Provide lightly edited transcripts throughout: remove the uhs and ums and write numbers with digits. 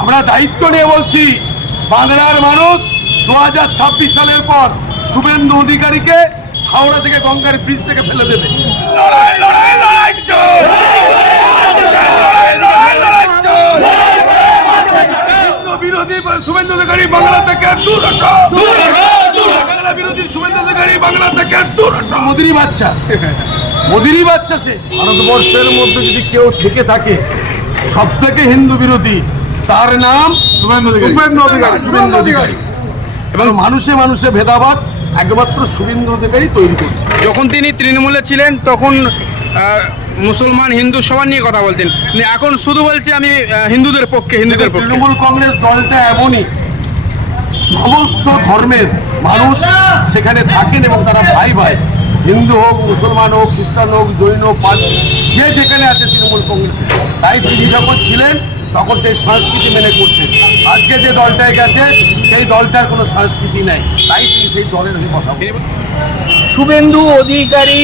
আমরা দায়িত্ব নিয়ে বলছি, বাংলার মানুষ 2026 সালের পর শুভেন্দু অধিকারীকে হাওড়া থেকে গঙ্গার ব্রিজ থেকে ফেলে দেবে। লড়াই লড়াই লড়াই চল, বিরোধী শুভেন্দু অধিকারী বাংলা থেকে দূর রাখো, বাংলা বিরোধী শুভেন্দু অধিকারী বাংলা থেকে দূর রাখো। মোদিরই বাচ্চা, মোদিরই বাচ্চা সে। ভারতবর্ষের মধ্যে যদি কেউ থেকে থাকে সব থেকে হিন্দু বিরোধী, তার নাম শুভেন্দু অধিকারী। এবং মানুষে মানুষে ভেদাভেদ একমাত্র শুভেন্দু অধিকারী তৈরি করছে। যখন তিনি তৃণমূলে ছিলেন তখন মুসলমান হিন্দু সবার নিয়ে কথা বলতেন, এখন শুধু বলছে আমি হিন্দুদের পক্ষে। তৃণমূল কংগ্রেস দলটা এমনই, সমস্ত ধর্মের মানুষ সেখানে থাকেন এবং তারা ভাই ভাই, হিন্দু হোক, মুসলমান হোক, খ্রিস্টান হোক, জৈন, পার্সি, যে যেখানে আছে তৃণমূল কংগ্রেস। তাই তিনি যখন ছিলেন তখন সেই সংস্কৃতি মেনে করছেন। আজকে যে দলটায় গেছে সেই দলটার কোনো সংস্কৃতি নেই, তাই তিনি সেই দলের হয়ে কথা বলেন। শুভেন্দু অধিকারী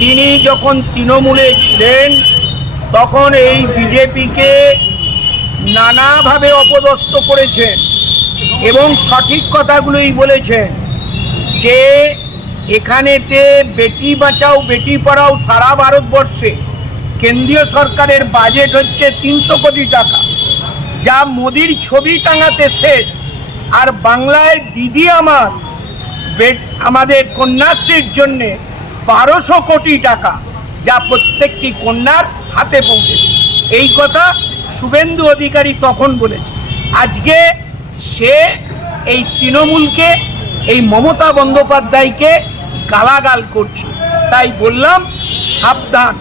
তিনি যখন তৃণমূলে ছিলেন তখন এই বিজেপিকে নানাভাবে অপদস্থ করেছেন এবং সঠিক কথাগুলোই বলেছেন যে এখানেতে বেটি বাঁচাও বেটি পড়াও সারা ভারতবর্ষে কেন্দ্রীয় সরকারের বাজেট হচ্ছে 300 কোটি টাকা, যা মোদির ছবি টাঙাতে শেষ। আর বাংলায় দিদি আমাদের কন্যাশ্রীর জন্যে 1200 কোটি টাকা, যা প্রত্যেকটি কন্যার হাতে পৌঁছেছে। এই কথা শুভেন্দু অধিকারী তখন বলেছে। আজকে সে এই তৃণমূলকে, এই মমতা বন্দ্যোপাধ্যায়কে গালাগাল করছে। তাই বললাম সাবধান,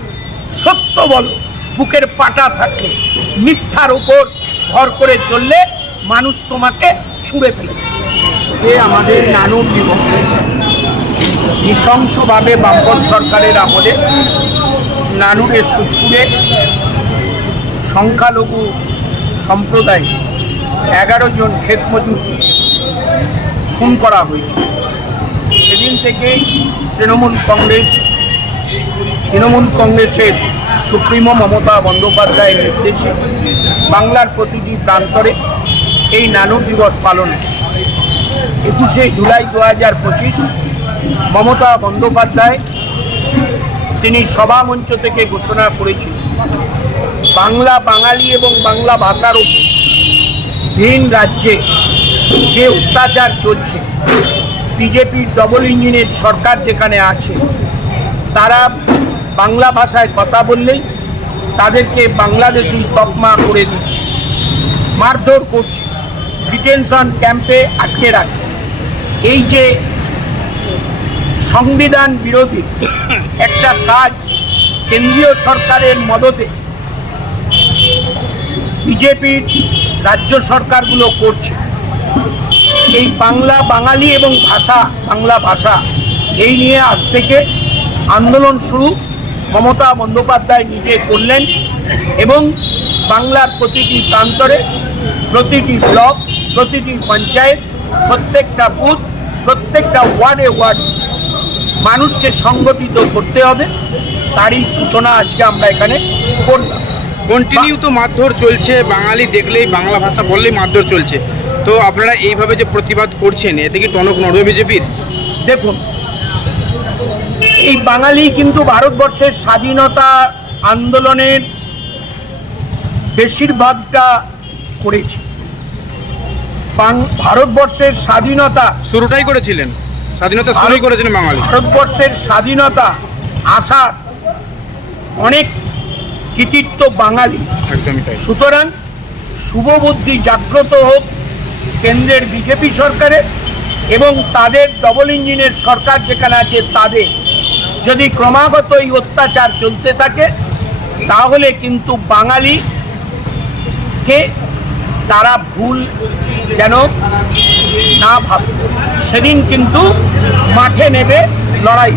সত্য বলো, বুকের পাটা থাকলে, মিথ্যার উপর ভর করে চললে মানুষ তোমাকে ছুঁড়ে ফেলে। আমাদের নানুর দিবস নৃশংসভাবে বামপন্থ সরকারের আমলে নানুরের সুচপুরে সংখ্যালঘু সম্প্রদায় 11 জন ক্ষেত মজুর খুন করা হয়েছে। সেদিন থেকে তৃণমূল কংগ্রেসের সুপ্রিমো মমতা বন্দ্যোপাধ্যায়ের নির্দেশে বাংলার প্রতিটি প্রান্তরে এই নানুর দিবস পালনে 21শে জুলাই 2025 মমতা বন্দ্যোপাধ্যায় তিনি সভামঞ্চ থেকে ঘোষণা করেছিলেন, বাংলা, বাঙালি এবং বাংলা ভাষার উপর ভিন রাজ্যে যে অত্যাচার চলছে, বিজেপির ডবল ইঞ্জিনের সরকার যেখানে আছে, তারা বাংলা ভাষায় কথা বললেই তাদেরকে বাংলাদেশি তকমা করে দিচ্ছে, মারধর করছে, ডিটেনশন ক্যাম্পে আটকে রাখছে। এই যে সংবিধান বিরোধী একটা কাজ কেন্দ্রীয় সরকারের মদতে বিজেপির রাজ্য সরকারগুলো করছে, এই বাংলা, বাঙালি এবং বাংলা ভাষা এই নিয়ে আজ থেকে আন্দোলন শুরু মমতা বন্দ্যোপাধ্যায় নিজে করলেন এবং বাংলার প্রতিটি প্রান্তরে, প্রতিটি ব্লক, প্রতিটি পঞ্চায়েত, প্রত্যেকটা বুথ, প্রত্যেকটা ওয়ার্ডে মানুষকে সংগঠিত করতে হবে। তারই সূচনা আজকে আমরা এখানে করলাম। কন্টিনিউ তো মারধর চলছে, বাঙালি দেখলেই, বাংলা ভাষা বললেই মারধর চলছে। তো আপনারা এইভাবে যে প্রতিবাদ করছেন, এতে কি টনক নড়বে বিজেপির? দেখুন, এই বাঙালি কিন্তু ভারতবর্ষের স্বাধীনতা আন্দোলনের বেশিরভাগটা করেছে। ভারতবর্ষের স্বাধীনতা শুরুটাই করেছিলেন, স্বাধীনতা শুরুই করেছিলেন বাঙালি। ভারতবর্ষের স্বাধীনতা আসার অনেক কৃতিত্ব বাঙালি। একদমই তাই। সুতরাং শুভবুদ্ধি জাগ্রত হোক কেন্দ্রের বিজেপি সরকারের এবং তাদের ডবল ইঞ্জিনের সরকার যেখানে আছে তাদের। যদি ক্রমাগত এই অত্যাচার চলতে থাকে তাহলে কিন্তু বাঙালিকে তারা ভুল যেন না ভাবে, সেদিন কিন্তু মাঠে নেবে লড়াই।